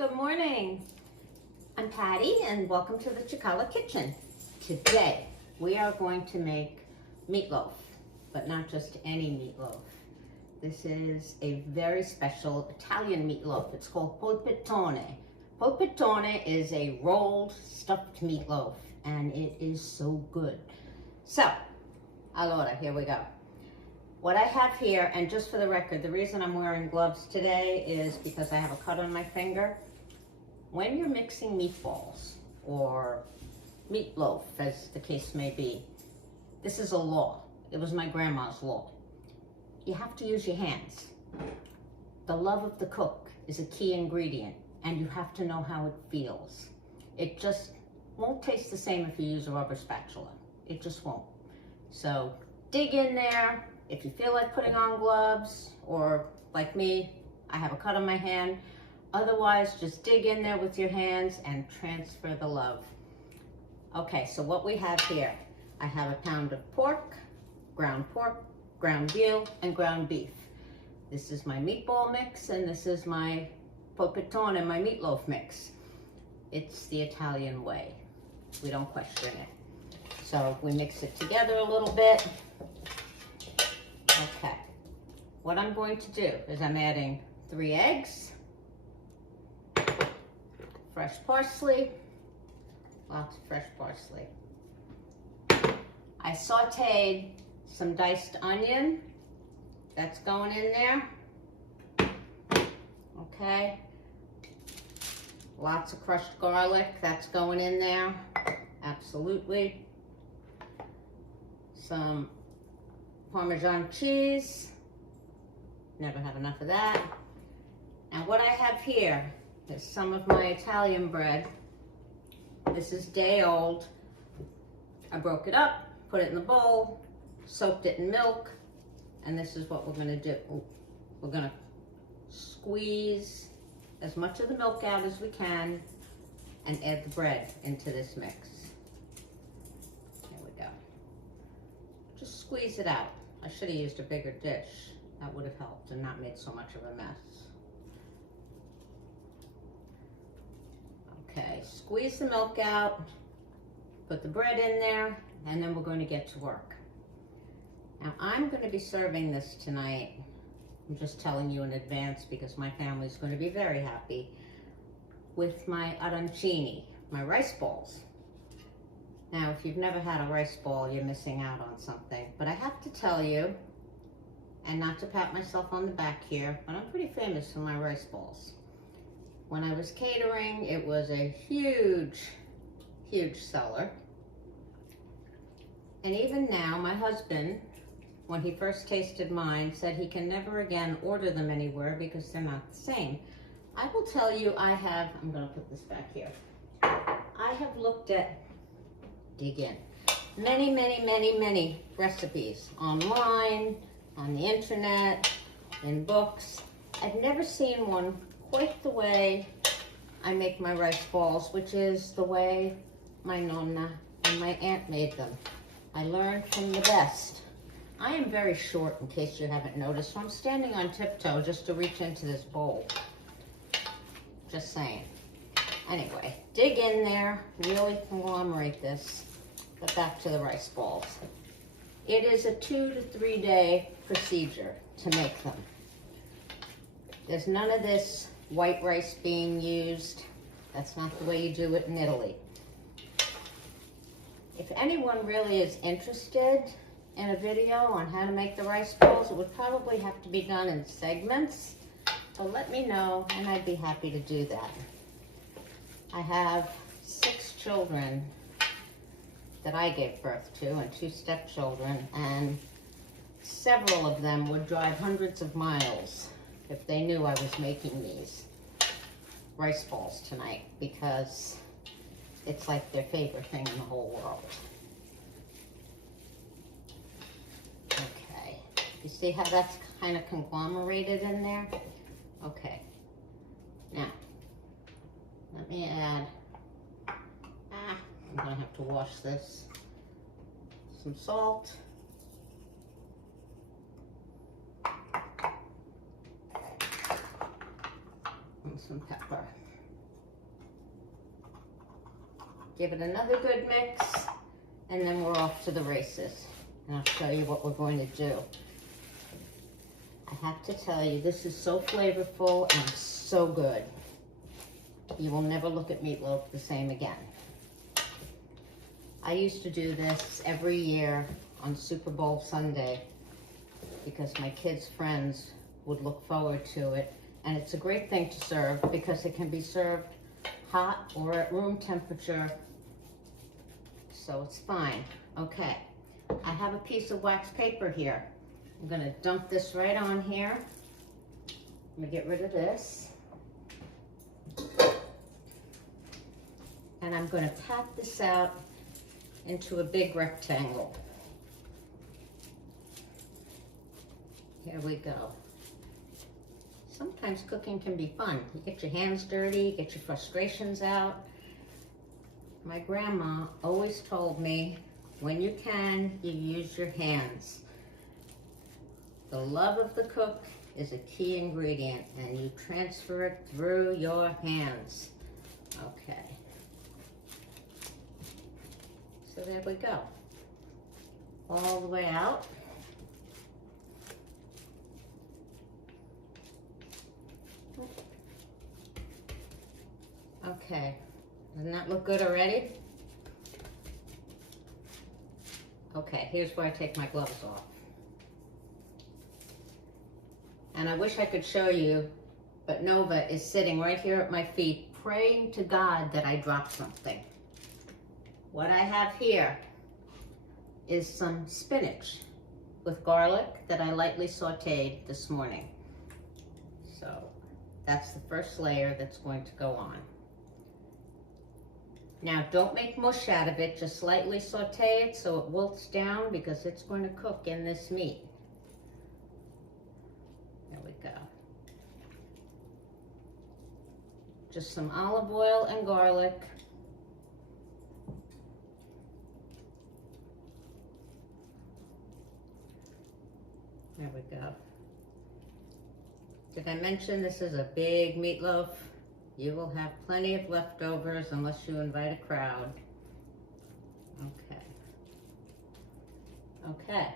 Good morning. I'm Patty and welcome to the Chicala Kitchen. Today we are going to make meatloaf, but not just any meatloaf. This is a very special Italian meatloaf. It's called polpettone. Polpettone is a rolled stuffed meatloaf and it is so good. So, allora, here we go. What I have here, and just for the record, the reason I'm wearing gloves today is because I have a cut on my finger. When you're mixing meatballs or meatloaf, as the case may be, this is a law. It was my grandma's law. You have to use your hands. The love of the cook is a key ingredient, and you have to know how it feels. It just won't taste the same if you use a rubber spatula. It just won't. So dig in there. If you feel like putting on gloves, or like me, I have a cut on my hand. Otherwise, just dig in there with your hands and transfer the love. Okay, so what we have here, I have a pound of pork, ground veal, and ground beef. This is my meatball mix, and this is my polpettone, my meatloaf mix. It's the Italian way. We don't question it. So we mix it together a little bit. Okay, what I'm going to do is I'm adding 3 eggs, fresh parsley, lots of fresh parsley. I sauteed some diced onion, that's going in there. Okay, lots of crushed garlic, that's going in there, absolutely. Some Parmesan cheese, never have enough of that. And what I have here is some of my Italian bread. This is day old. I broke it up, put it in the bowl, soaked it in milk, and this is what we're gonna do. We're gonna squeeze as much of the milk out as we can and add the bread into this mix. There we go. Just squeeze it out. I should have used a bigger dish. That would have helped and not made so much of a mess. Okay, squeeze the milk out, put the bread in there, and then we're going to get to work. Now I'm going to be serving this tonight. I'm just telling you in advance because my family's going to be very happy with my arancini, my rice balls. Now, if you've never had a rice ball, you're missing out on something. But I have to tell you, and not to pat myself on the back here, but I'm pretty famous for my rice balls. When I was catering, it was a huge, huge seller. And even now, my husband, when he first tasted mine, said he can never again order them anywhere because they're not the same. I will tell you, I'm gonna put this back here. I have looked at, dig in, many recipes online, on the internet, in books. I've never seen one quite the way I make my rice balls, which is the way my nonna and my aunt made them. I learned from the best. I am very short, in case you haven't noticed, so I'm standing on tiptoe just to reach into this bowl. Just saying. Anyway, dig in there, really conglomerate this. But back to the rice balls. It is a 2 to 3 day procedure to make them. There's none of this white rice being used. That's not the way you do it in Italy. If anyone really is interested in a video on how to make the rice balls, it would probably have to be done in segments. So let me know and I'd be happy to do that. I have 6 children that I gave birth to and 2 stepchildren, and several of them would drive hundreds of miles if they knew I was making these rice balls tonight, because it's like their favorite thing in the whole world. Okay, you see how that's kind of conglomerated in there? Okay, now let me add, I'm gonna have to wash this, some salt, and some pepper. Give it another good mix, and then we're off to the races. And I'll show you what we're going to do. I have to tell you, this is so flavorful and so good. You will never look at meatloaf the same again. I used to do this every year on Super Bowl Sunday because my kids' friends would look forward to it. And it's a great thing to serve because it can be served hot or at room temperature, so it's fine. Okay, I have a piece of wax paper here. I'm gonna dump this right on here. Let me get rid of this. And I'm gonna pat this out into a big rectangle. Here we go. Sometimes cooking can be fun. You get your hands dirty, you get your frustrations out. My grandma always told me, when you can, you use your hands. The love of the cook is a key ingredient, and you transfer it through your hands. Okay. So there we go. All the way out. Okay, doesn't that look good already? Okay, here's where I take my gloves off. And I wish I could show you, but Nova is sitting right here at my feet, praying to God that I drop something. What I have here is some spinach with garlic that I lightly sauteed this morning. So that's the first layer that's going to go on. Now, don't make mush out of it, just lightly saute it so it wilts down because it's going to cook in this meat. There we go. Just some olive oil and garlic. There we go. Did I mention this is a big meatloaf? You will have plenty of leftovers unless you invite a crowd. Okay. Okay.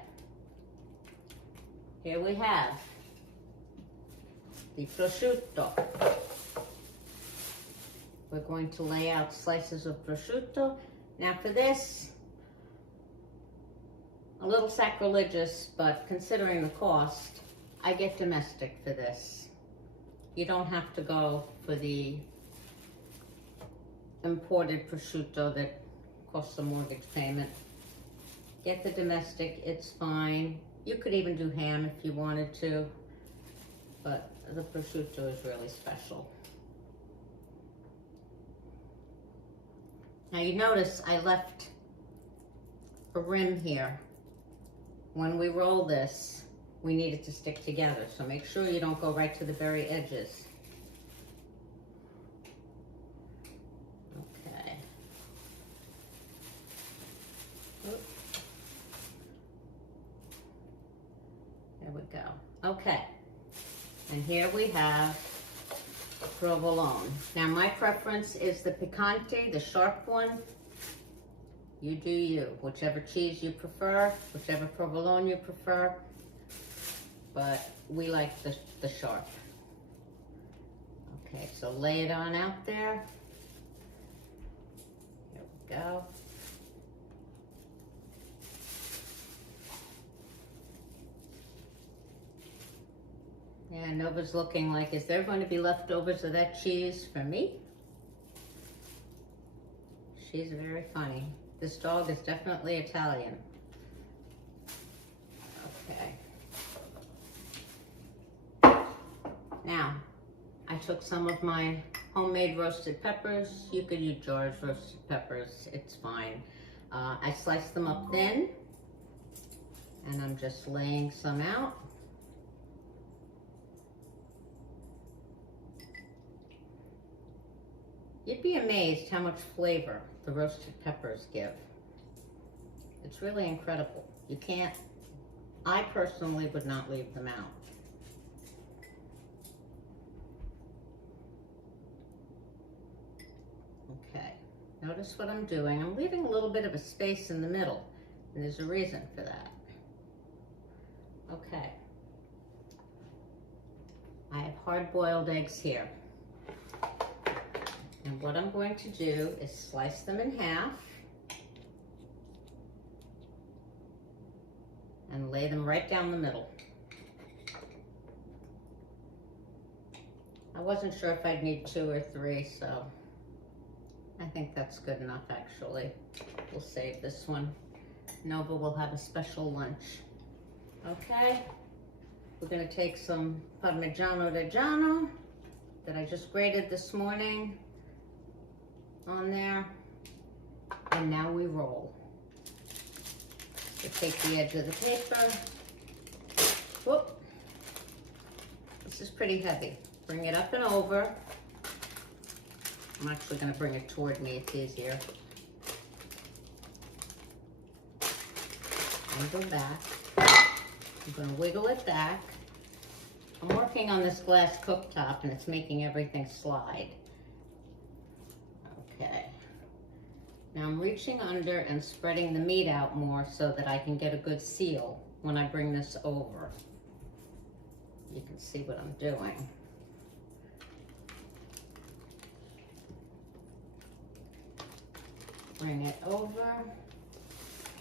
Here we have the prosciutto. We're going to lay out slices of prosciutto. Now for this, a little sacrilegious, but considering the cost, I get domestic for this. You don't have to go for the imported prosciutto that costs a mortgage payment. Get the domestic, it's fine. You could even do ham if you wanted to, but the prosciutto is really special. Now you notice I left a rim here. When we roll this, we need it to stick together, so make sure you don't go right to the very edges. Okay. Oop. There we go. Okay. And here we have provolone. Now my preference is the picante, the sharp one. You do you. Whichever cheese you prefer, whichever provolone you prefer. But we like the sharp. Okay, so lay it on out there. Here we go. Yeah, Nova's looking like, is there going to be leftovers of that cheese for me? She's very funny. This dog is definitely Italian. Okay. Now, I took some of my homemade roasted peppers. You could use George roasted peppers, it's fine. I sliced them up thin, and I'm just laying some out. You'd be amazed how much flavor the roasted peppers give. It's really incredible. You can't, I personally would not leave them out. Notice what I'm doing. I'm leaving a little bit of a space in the middle, and there's a reason for that. Okay. I have hard-boiled eggs here. And what I'm going to do is slice them in half and lay them right down the middle. I wasn't sure if I'd need 2 or 3, so I think that's good enough actually. We'll save this one. Nova will have a special lunch. Okay, we're gonna take some Parmigiano Reggiano that I just grated this morning on there, and now we roll. So take the edge of the paper. Whoop. This is pretty heavy. Bring it up and over. I'm actually going to bring it toward me, it's easier. And go back. I'm going to wiggle it back. I'm working on this glass cooktop and it's making everything slide. Okay. Now I'm reaching under and spreading the meat out more so that I can get a good seal when I bring this over. You can see what I'm doing. Bring it over,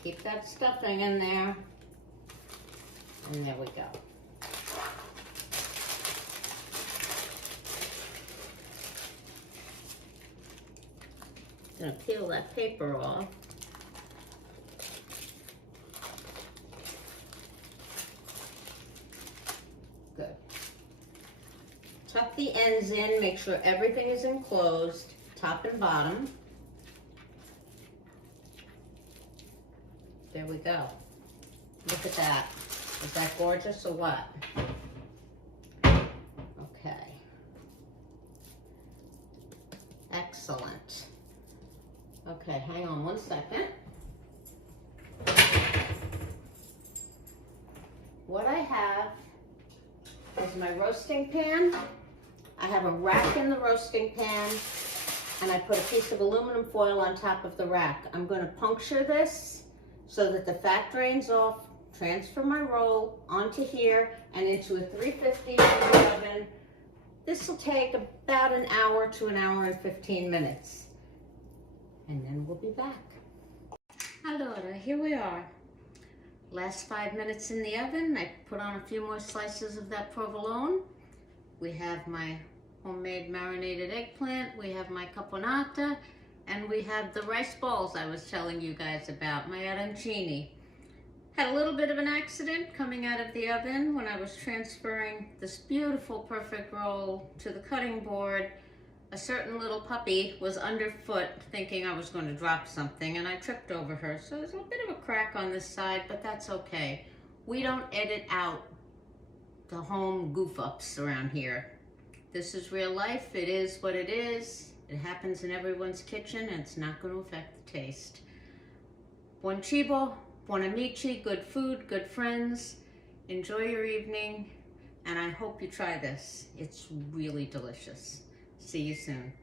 keep that stuffing in there, and there we go. I'm gonna peel that paper off. Good. Tuck the ends in, make sure everything is enclosed, top and bottom. There we go. Look at that. Is that gorgeous or what? Okay. Excellent. Okay, hang on one second. What I have is my roasting pan. I have a rack in the roasting pan, and I put a piece of aluminum foil on top of the rack. I'm going to puncture this so that the fat drains off, transfer my roll onto here and into a 350 oven. This will take about an hour to an hour and 15 minutes. And then we'll be back. Allora, here we are. Last 5 minutes in the oven. I put on a few more slices of that provolone. We have my homemade marinated eggplant. We have my caponata. And we have the rice balls I was telling you guys about, my arancini. Had a little bit of an accident coming out of the oven when I was transferring this beautiful perfect roll to the cutting board. A certain little puppy was underfoot thinking I was going to drop something, and I tripped over her. So there's a bit of a crack on this side, but that's okay. We don't edit out the home goof-ups around here. This is real life. It is what it is. It happens in everyone's kitchen, and it's not going to affect the taste. Buon cibo, buon amici, good food, good friends. Enjoy your evening, and I hope you try this. It's really delicious. See you soon.